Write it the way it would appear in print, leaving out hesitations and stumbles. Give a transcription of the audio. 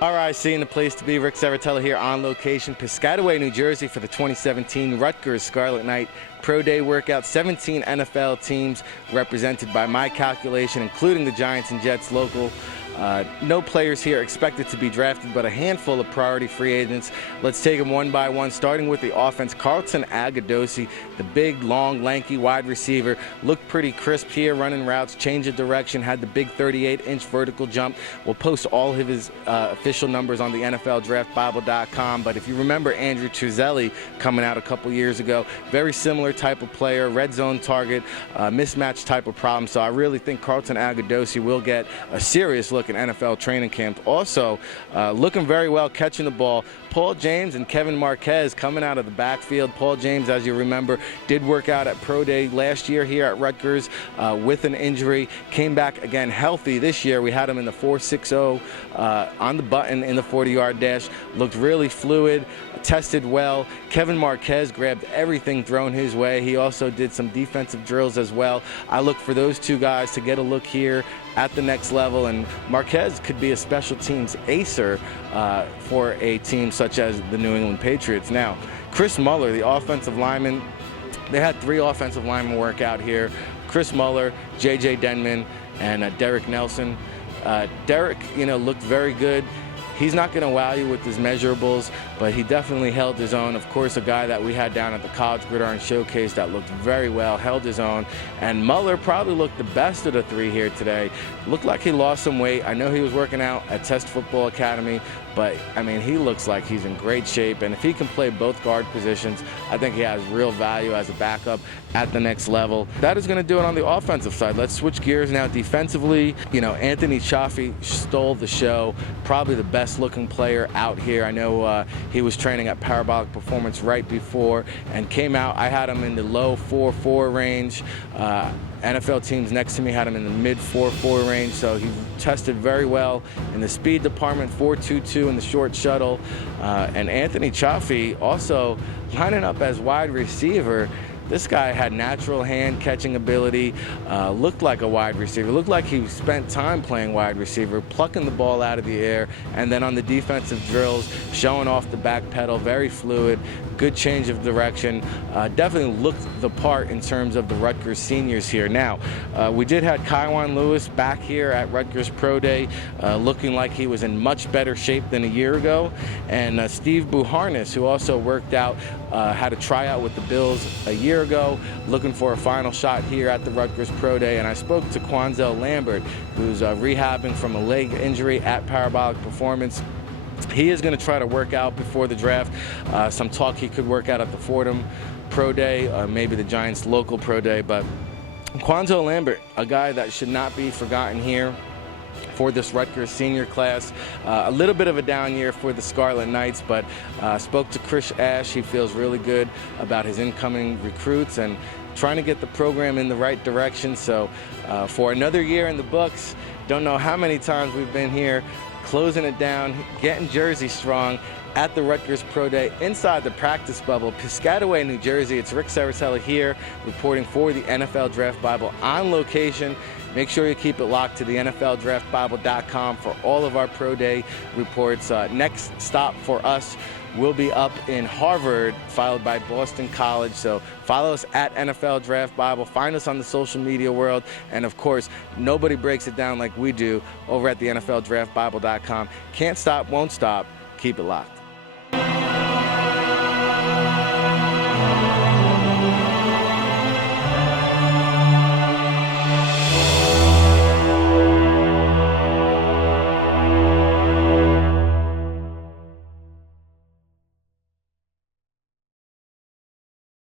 All right, seeing the place to be. Rick Serritella here on location, Piscataway, New Jersey for the 2017 Rutgers Scarlet Night Pro Day workout. 17 NFL teams represented by my calculation, including the Giants and Jets local. No players here expected to be drafted, but a handful of priority free agents. Let's take them one by one, starting with the offense. Carlton Agudosi, the big, long, lanky wide receiver, looked pretty crisp here, running routes, change of direction, had the big 38-inch vertical jump. We'll post all of his official numbers on the NFLDraftBible.com, but if you remember Andrew Truselli coming out a couple years ago, very similar type of player, red zone target, mismatch type of problem. So I really think Carlton Agudosi will get a serious look in NFL training camp. Also, looking very well catching the ball, Paul James and Kevin Marquez coming out of the backfield. Paul James, as you remember, did work out at Pro Day last year here at Rutgers with an injury. Came back again healthy this year. We had him in the 4.60 on the button in the 40-yard dash. Looked really fluid, tested well. Kevin Marquez grabbed everything thrown his way. He also did some defensive drills as well. I look for those two guys to get a look here at the next level, and Marquez could be a special teams acer for a team such as the New England Patriots. Now, Chris Muller, the offensive lineman, they had 3 offensive linemen work out here. Chris Muller, J.J. Denman, and Derek Nelson. Derek, looked very good. He's not going to wow you with his measurables, but he definitely held his own. Of course, a guy that we had down at the College Gridiron Showcase that looked very well, held his own. And Muller probably looked the best of the 3 here today. Looked like he lost some weight. I know he was working out at Test Football Academy, but, he looks like he's in great shape. And if he can play both guard positions, I think he has real value as a backup at the next level. That is going to do it on the offensive side. Let's switch gears now defensively. Anthony Chaffee stole the show, probably the best looking player out here. I know he was training at Parabolic Performance right before and came out. I had him in the low 4.4 range. NFL teams next to me had him in the mid 4.4 range, so he tested very well in the speed department, 4.22 in the short shuttle. And Anthony Chaffee also lining up as wide receiver. This guy had natural hand catching ability, looked like a wide receiver, looked like he spent time playing wide receiver, plucking the ball out of the air, and then on the defensive drills, showing off the back pedal, very fluid, good change of direction. Definitely looked the part in terms of the Rutgers seniors here. Now, we did have Kaiwan Lewis back here at Rutgers Pro Day, looking like he was in much better shape than a year ago, and Steve Buharnis, who also worked out, had a tryout with the Bills a year ago, looking for a final shot here at the Rutgers Pro Day. And I spoke to Quanzel Lambert, who's rehabbing from a leg injury at Parabolic Performance. He is going to try to work out before the draft. Some talk he could work out at the Fordham Pro Day, maybe the Giants local Pro Day. But Quanzel Lambert, a guy that should not be forgotten here for this Rutgers senior class. A little bit of a down year for the Scarlet Knights, but spoke to Chris Ash. He feels really good about his incoming recruits and trying to get the program in the right direction. So for another year in the books, don't know how many times we've been here, closing it down, getting Jersey strong at the Rutgers Pro Day inside the practice bubble, Piscataway, New Jersey. It's Rick Serritella here reporting for the NFL Draft Bible on location. Make sure you keep it locked to the NFLDraftBible.com for all of our Pro Day reports. Next stop for us will be up in Harvard, followed by Boston College. So follow us at NFL Draft Bible. Find us on the social media world. And, of course, nobody breaks it down like we do over at the NFLDraftBible.com. Can't stop, won't stop. Keep it locked.